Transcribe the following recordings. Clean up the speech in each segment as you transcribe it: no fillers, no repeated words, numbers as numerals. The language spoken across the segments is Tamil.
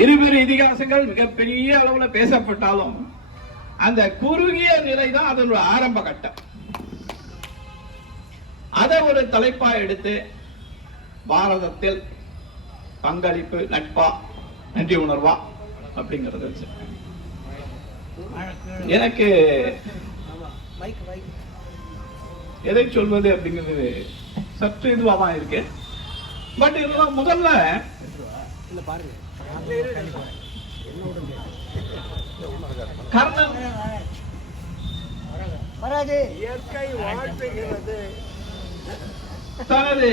இருவேறு இதிகாசங்கள் மிகப்பெரிய அளவுல பேசப்பட்டாலும் அந்த குறுகிய நிலைதான் அதனுடைய ஆரம்ப கட்டம். அதை ஒரு தலைப்பா எடுத்து பாரதத்தில் பங்களிப்பு நட்பா நன்றி உணர்வா அப்படிங்கறது வச்சு எனக்கு எதை சொல்வது அப்படிங்கிறது சற்று இதுவா தான் இருக்கு. பட் இதெல்லாம் முதல்ல கர்ணன் தனது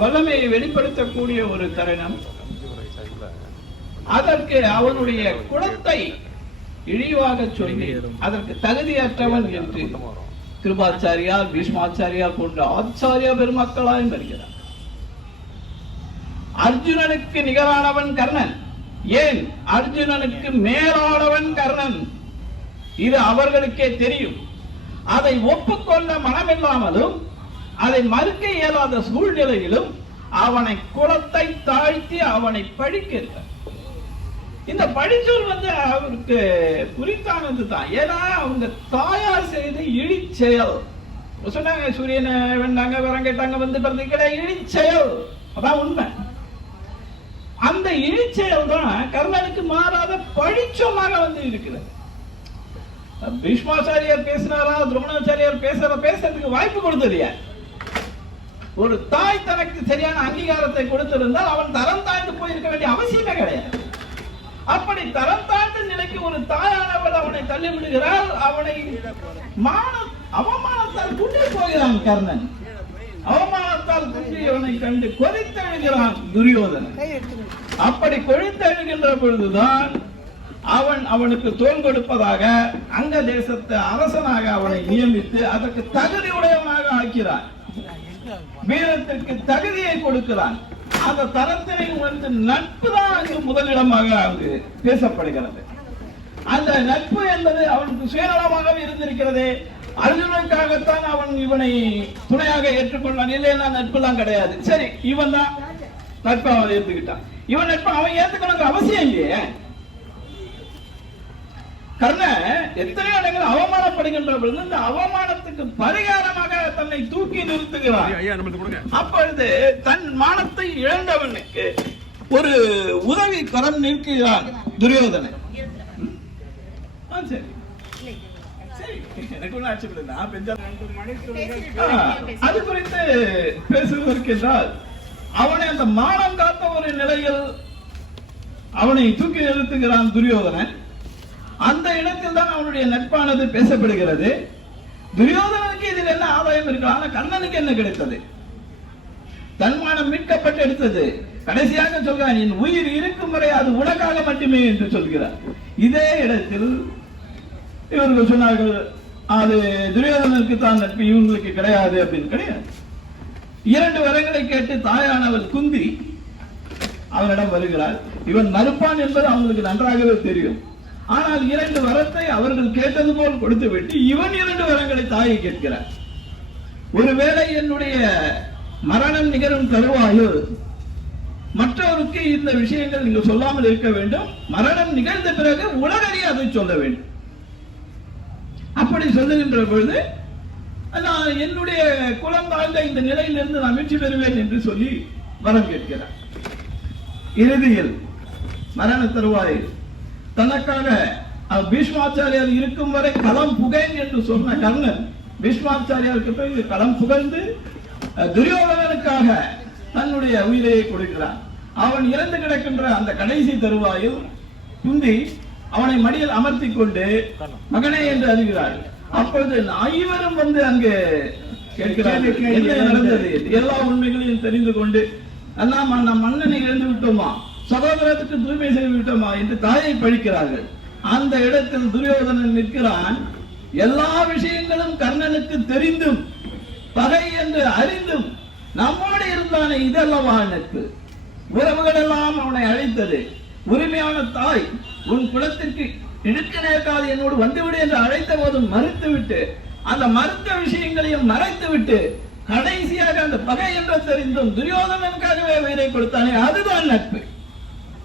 வல்லமையை வெளிப்படுத்தக்கூடிய ஒரு தருணம். அதற்கு அவனுடைய குலத்தை இழிவாக சொல்லி அதற்கு தகுதியற்றவன் என்று கிருபாச்சாரியார் பீஷ்மாச்சாரியார் போன்ற ஆச்சாரிய பெருமக்களாயும் வருகிறார். அர்ஜுனனுக்கு நிகரானவன் கர்ணன், ஏன் அர்ஜுனனுக்கு மேலானவன் கர்ணன். இது அவர்களுக்கே தெரியும். அதை ஒப்புக்கொள்ள மனமில்லாமலும் அதை மறுக்க இயலாத சூழ்நிலையிலும் அவனை குலத்தை தாழ்த்தி அவனை பழிக்கிறார். இந்த பழிச்சொல் அவருக்கு குறித்தானது தான். ஏன்னா அவங்க தாயார் செய்த இழிச்செயல் சொன்னாங்க. சூரியனை வேண்டாங்க வரம் கேட்டாங்க வந்து பிறந்து கிடையாது, இழிச்செயல் அதான் உண்மை. அந்த இழிச்செயல் தான் கர்ணனுக்கு மாறாத பழிச்சொல்லாக இருக்கிறது. பீஷ்மாச்சாரியார் பேசினாரா, துரோணாச்சாரியார் பேசுறதுக்கு வாய்ப்பு கொடுத்தது யார்? ஒரு தாய் தனக்கு சரியான அங்கீகாரத்தை கொடுத்திருந்தால் அவன் தரம் தாழ்ந்து போயிருக்க வேண்டிய அவசியமே கிடையாது. அப்படி தரம் தாழ்ந்த நிலைக்கு ஒரு தாயானவள் அவனை தள்ளிவிடுகிறாள். அவனை அவமானத்தால் குன்றி போகிறான் கர்ணன். அவமானத்தால் குன்றியவனை கண்டு கொதித்தெழுகிறான் துரியோதனன். அப்படி கொதித்தெழுகின்ற பொழுதுதான் அவனுக்கு தோல் கொடுப்பதாக அங்க தேசத்து அரசனாக அவனை நியமித்து அதற்கு தகுதி உடையவனாக ஆக்கிறான். வீரத்திற்கு தகுதியை கொடுக்கிறான். அந்த தரத்தினை உணர்ந்து நட்பு தான் அங்கு முதலிடமாக அங்கு பேசப்படுகிறது. அந்த நட்பு என்பது அவனுக்கு சுயநலமாகவே இருந்திருக்கிறது. அர்ஜுனனுக்காகத்தான் அவன் இவனை துணையாக ஏற்றுக்கொண்டான். இல்லைன்னா நட்பு தான் கிடையாது. சரி, இவன் தான் நட்பை அவன் ஏற்றுக்கிட்டான். இவன் நட்பை அவன் ஏற்றுக்கணும் அவசியம் இல்லையே. கர்ணன் எத்தனையோ இடங்கள் அவமானப்படுகின்ற பொழுது இந்த அவமானத்துக்கு பரிகாரமாக தன்னை தூக்கி நிறுத்துகிறான். அப்பொழுது தன் மானத்தை இழந்தவனுக்கு ஒரு உதவி கரம் நிற்கிறான் துரியோதனன். அது குறித்து பேசுவதற்கென்றால் அவனை அந்த மானம் காத்த ஒரு நிலையில் அவனை தூக்கி நிறுத்துகிறான் துரியோதனன். அந்த இடத்தில் தான் அவனுடைய நட்பானது பேசப்படுகிறது. துரியோதனனுக்கு இதில் என்ன ஆதாயம் இருக்கலாம், ஆனா கர்ணனுக்கு என்ன கிடைத்தது? தன்மானம் மீட்கப்பட்டு எடுத்தது. கடைசியாக சொல்கிறான், என் உயிர் இருக்கும் வரை அது உனக்காக மட்டுமே என்று சொல்கிறார். இதே இடத்தில் இவர்கள் சொன்னார்கள், அது துரியோதனனுக்கு தான் நட்பு, இவங்களுக்கு கிடையாது அப்படின்னு. கிடையாது. 2 வரங்களை கேட்டு தாயானவள் குந்தி அவனிடம் வருகிறார். இவன் மறுப்பான் என்பது அவங்களுக்கு நன்றாகவே தெரியும். ஆனால் 2 வரத்தை அவர்கள் கேட்டது போல் கொடுத்து விட்டு இவன் 2 வரங்களை தாயை கேட்கிறார். ஒருவேளை என்னுடைய மரணம் நிகழும் தருவாயில் மற்றவருக்கு இந்த விஷயங்கள் நீங்க சொல்லாமல் இருக்க வேண்டும். மரணம் நிகழ்ந்த பிறகு உலகறிய அதை சொல்ல வேண்டும். அப்படி சொல்லுகின்ற பொழுது நான் என்னுடைய குலம் தாழ்ந்த இந்த நிலையிலிருந்து நான் மீட்சி பெறுவேன் என்று சொல்லி வரம் கேட்கிறார். இறுதியில் மரண தருவாயில் தனக்காக பீஷ்மாச்சாரியார் இருக்கும் வரை களம் புகழ் என்று சொன்ன கர்ணன் பீஷ்மாச்சாரியாருக்கு பிறகு களம் புகழ்ந்து துரியோதனனுக்காக தன்னுடைய உயிரையை கொடுக்கிறான். அவன் இறந்து கிடக்கின்ற அந்த கடைசி தருவாயில் குந்தி அவனை மடியில் அமர்த்தி கொண்டு மகனே என்று அறிகிறார். அப்பொழுது ஐவரும் அங்கு கேட்கிறார்கள், என்ன நடந்தது, எல்லா உண்மைகளையும் தெரிந்து கொண்டு நாம் மன்னனை இழந்து விட்டோமா, சகோதரத்துக்கு தூய்மை செய்து விட்டோமா என்று தாயை பழிக்கிறார்கள். அந்த இடத்தில் துரியோதனன் நிற்கிறான். எல்லா விஷயங்களும் கர்ணனுக்கு தெரிந்தும் பகை என்று அறிந்தும் நம்மோடு இருந்தானே, இதல்லவா நட்பு. உறவுகள் எல்லாம் அவனை அழைத்தது. உரிமையான தாய் உன் குலத்திற்கு இழுக்க நேர்காது என்னோடு வந்துவிடு என்று அழைத்த போதும் மறுத்துவிட்டு அந்த மறுத்த விஷயங்களையும் மறைத்துவிட்டு கடைசியாக அந்த பகை என்று தெரிந்தும் துரியோதனனுக்காகவே உயிரை கொடுத்தானே, அதுதான் நட்பு.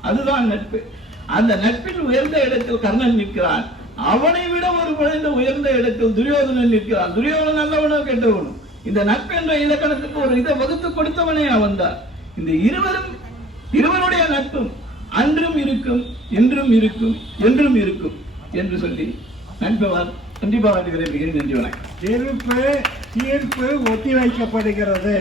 அதுதான் நட்பு. அந்த நட்பில் உயர்ந்த இடத்தில் கர்ணன் நிற்கிறான். அவனை விட ஒரு குறைந்த உயர்ந்த இடத்தில் துரியோதனன் நிற்கிறான். துரியோதனன் நல்லவனோ கெட்டவனோ, இந்த நட்பு என்ற இலக்கணத்துக்கு ஒரு இதை வகுத்து கொடுத்தவனே அவன் தான். இந்த இருவருடைய நட்பும் அன்றும் இருக்கும், இன்றும் இருக்கும், என்றும் இருக்கும் என்று சொல்லி நன்றி பாராட்டுகிறேன். மிக நன்றி. வணக்கம். தீர்ப்பு ஒத்தி வைக்கப்படுகிறது.